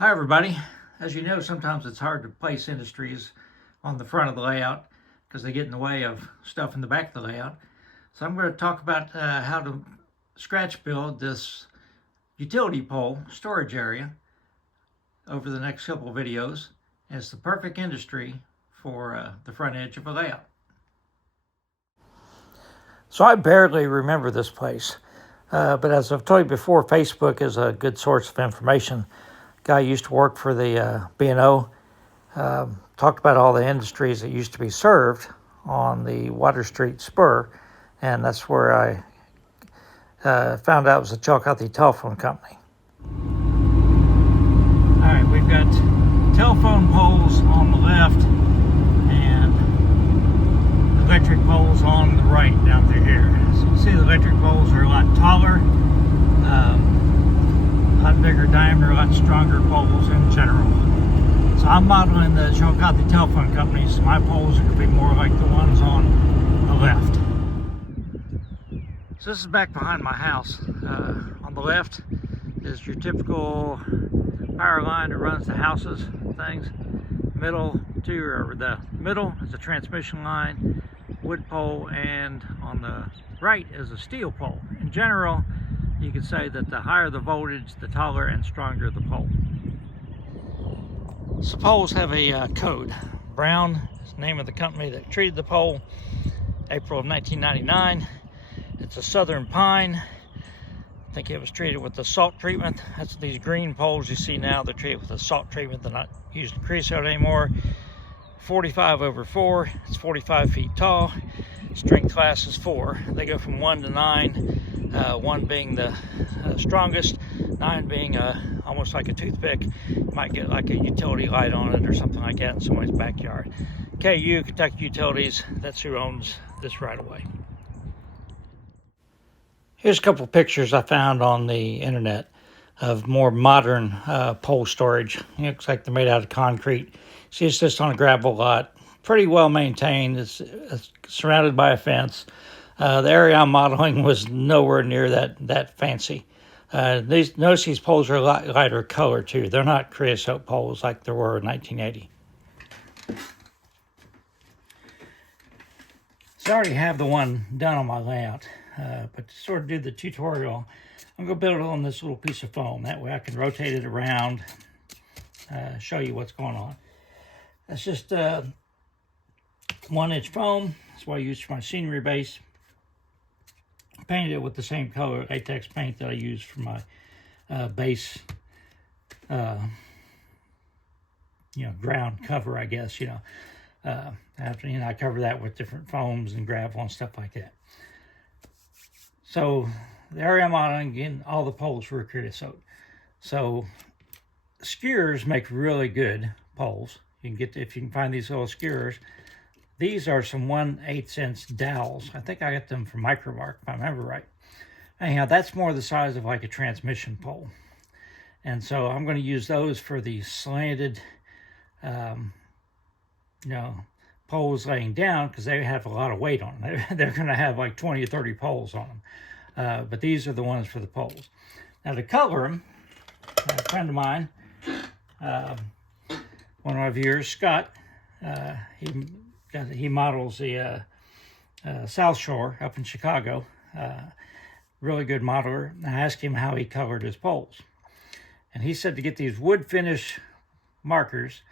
Hi everybody. As you know, sometimes it's hard to place industries on the front of the layout because they get in the way of stuff in the back of the layout. So I'm going to talk about how to scratch build this utility pole storage area over the next couple of videos. And it's the perfect industry for the front edge of a layout. So I barely remember this place, but as I've told you before, Facebook is a good source of information. Guy used to work for the B&O, talked about all the industries that used to be served on the Water Street spur, and that's where I found out it was the Chillicothe Telephone Company. All right, we've got telephone poles on the left and electric poles on the right down through here. So you can see the electric poles are a lot taller, a lot bigger diameter, a lot stronger poles in general. So I'm modeling the Chillicothe Telephone Company, so my poles are going to be more like the ones on the left. So this is back behind my house. On the left is your typical power line that runs the houses and things. The middle is a transmission line, wood pole, and on the right is a steel pole. In general, you could say that the higher the voltage, the taller and stronger the pole. So poles have a code. Brown is the name of the company that treated the pole, April of 1999. It's a southern pine. I think it was treated with the salt treatment. That's these green poles you see now. They're treated with the salt treatment. They're not using creosote anymore. 45/4. It's 45 feet tall. Strength class is 4. They go from 1 to 9. 1 being the strongest, 9 being almost like a toothpick. You might get like a utility light on it or something like that in somebody's backyard. KU, Kentucky Utilities, that's who owns this right away. Here's a couple pictures I found on the internet of more modern pole storage. It looks like they're made out of concrete. See, it's just on a gravel lot. Pretty well maintained. It's surrounded by a fence. The area I'm modeling was nowhere near that fancy. Notice these poles are a lot lighter color too. They're not creosote poles like there were in 1980. So I already have the one done on my layout, but to sort of do the tutorial, I'm going to build it on this little piece of foam. That way I can rotate it around, show you what's going on. That's just 1-inch foam. That's what I use for my scenery base. Painted it with the same color latex paint that I use for my base, ground cover, I guess. I cover that with different foams and gravel and stuff like that. So the area I'm modeling, again, all the poles were creosote. So skewers make really good poles. You can get if you can find these little skewers. These are some 1/8" dowels. I think I got them from Micromark, if I remember right. Anyhow, that's more the size of like a transmission pole. And so I'm going to use those for the slanted, poles laying down because they have a lot of weight on them. They're going to have like 20 or 30 poles on them. But these are the ones for the poles. Now to color them, a friend of mine, one of my viewers, Scott, he models the South Shore up in Chicago. Really good modeler. I asked him how he colored his poles. And he said to get these wood finish markers.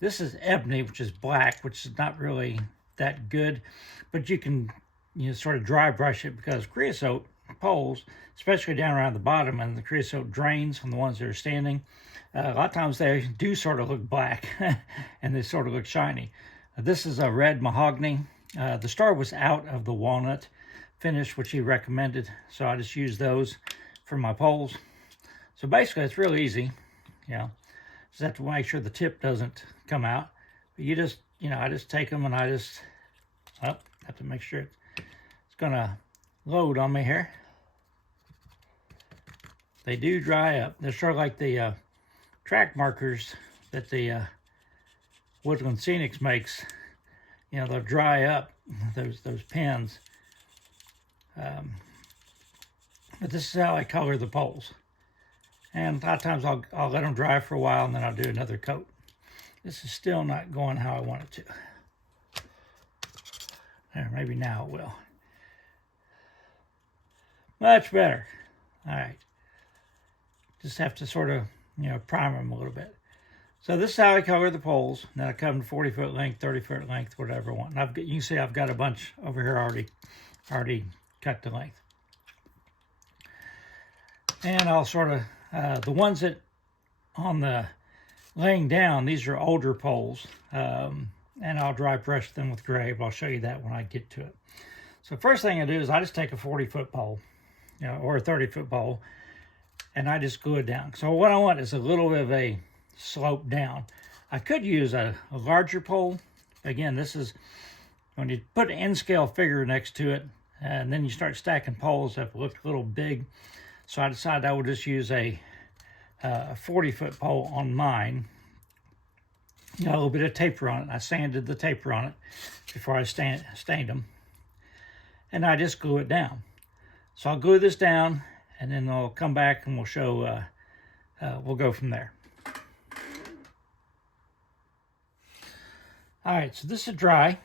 This is ebony, which is black, which is not really that good. But you can sort of dry brush it because creosote poles, especially down around the bottom, and the creosote drains on the ones that are standing, a lot of times they do sort of look black and they sort of look shiny. This is a red mahogany. The star was out of the walnut finish, which he recommended, so I just use those for my poles. So basically, it's real easy. Just have to make sure the tip doesn't come out. But you just, I just take them and I just, have to make sure it's gonna load on me here. They do dry up. They're sort of like the track markers that the Woodland Scenics makes. They'll dry up, those pins. But this is how I color the poles. And a lot of times I'll let them dry for a while and then I'll do another coat. This is still not going how I want it to. There, maybe now it will. Much better. All right. Just have to sort of, prime them a little bit. So this is how I color the poles. Then I cut them to 40-foot length, 30-foot length, whatever I want. And you can see I've got a bunch over here already cut the length. And I'll sort of, the ones that on the laying down, these are older poles. And I'll dry brush them with gray, but I'll show you that when I get to it. So first thing I do is I just take a 40-foot pole, or a 30-foot pole, and I just glue it down. So what I want is a little bit of a slope down. I could use a larger pole. Again, this is when you put an N-scale figure next to it, and then you start stacking poles that look a little big. So I decided I would just use a 40-foot pole on mine. A little bit of taper on it. I sanded the taper on it before I stained them. And I just glue it down. So I'll glue this down, and then I'll come back and we'll show, we'll go from there. All right, so this is dry.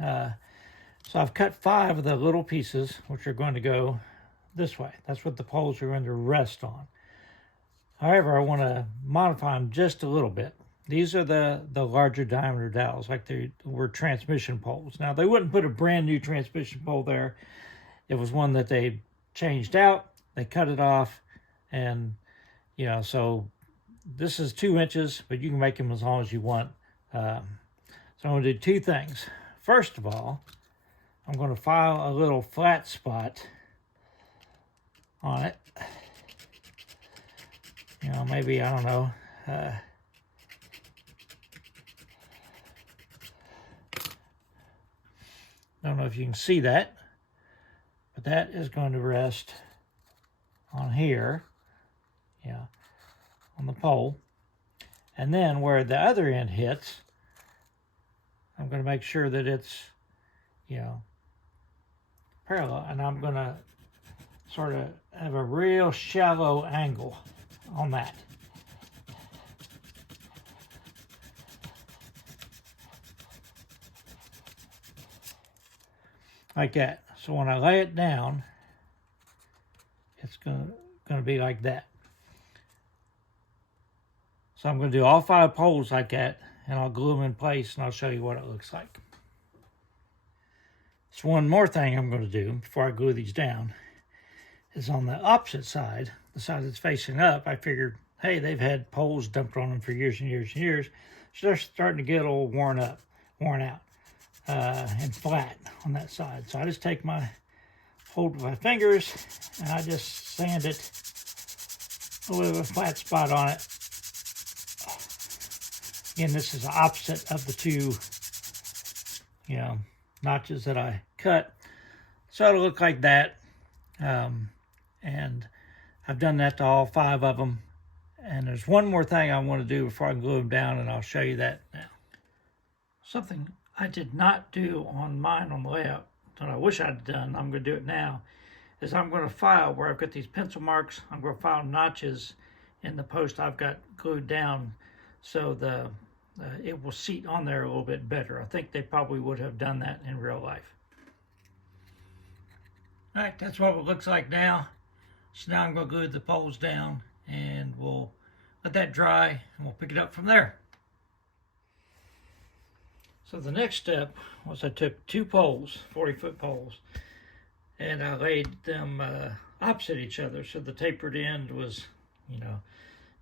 So I've cut 5 of the little pieces, which are going to go this way. That's what the poles are going to rest on. However, I want to modify them just a little bit. These are the larger diameter dowels, like they were transmission poles. Now, they wouldn't put a brand new transmission pole there. It was one that they changed out. They cut it off. And, so this is 2 inches, but you can make them as long as you want. So I'm going to do 2 things. First of all, I'm going to file a little flat spot on it. Maybe, I don't know, I don't know if you can see that, but that is going to rest on here, on the pole. And then where the other end hits, I'm going to make sure that it's, parallel. And I'm going to sort of have a real shallow angle on that. Like that. So when I lay it down, it's going to be like that. So I'm going to do all 5 poles like that, and I'll glue them in place, and I'll show you what it looks like. So one more thing I'm going to do before I glue these down is on the opposite side, the side that's facing up. I figured, hey, they've had poles dumped on them for years and years and years. So they're starting to get a little worn out. And flat on that side. So I just take hold with my fingers, and I just sand it with a flat spot on it. Again, this is the opposite of the 2, notches that I cut. So it'll look like that. And I've done that to all 5 of them. And there's one more thing I want to do before I glue them down, and I'll show you that now. Something I did not do on mine on the layout that I wish I'd done, I'm going to do it now, is I'm going to file where I've got these pencil marks. I'm going to file notches in the post I've got glued down so it will seat on there a little bit better. I think they probably would have done that in real life. All right, that's what it looks like now. So now I'm going to glue the poles down, and we'll let that dry, and we'll pick it up from there. So the next step was I took 2 poles, 40-foot poles, and I laid them opposite each other. So the tapered end was,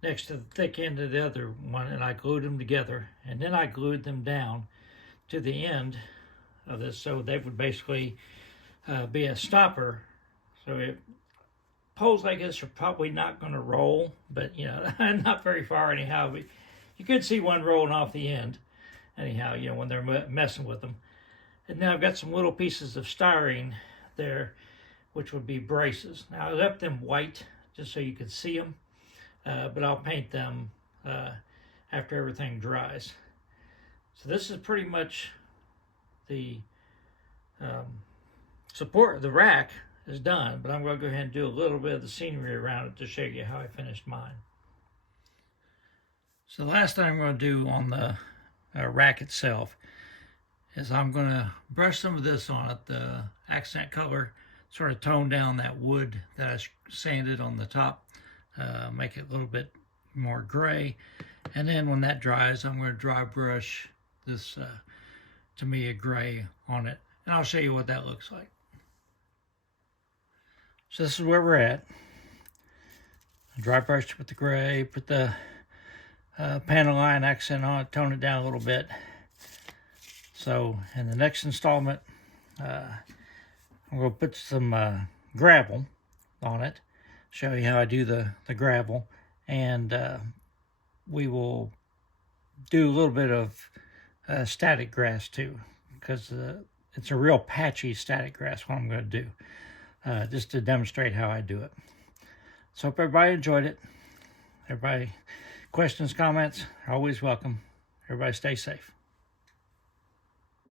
next to the thick end of the other one, and I glued them together. And then I glued them down to the end of this, so they would basically be a stopper. So poles like this are probably not going to roll, but, not very far anyhow. But you could see one rolling off the end. Anyhow, when they're messing with them. And now I've got some little pieces of styrene there, which would be braces. Now I left them white just so you could see them, but I'll paint them after everything dries. So this is pretty much the support. The rack is done, but I'm going to go ahead and do a little bit of the scenery around it to show you how I finished mine. So the last thing I'm going to do on the rack itself is I'm going to brush some of this on it, the accent color, sort of tone down that wood that I sanded on the top, make it a little bit more gray. And then when that dries, I'm going to dry brush this Tamiya gray on it, and I'll show you what that looks like. So this is where we're at. I dry brushed with the gray, put the panel line accent on it, tone it down a little bit. So in the next installment, I'm going to put some gravel on it, show you how I do the gravel, and we will do a little bit of static grass too, because it's a real patchy static grass what I'm going to do, just to demonstrate how I do it. So hope everybody enjoyed it. Everybody, questions, comments, are always welcome. Everybody stay safe.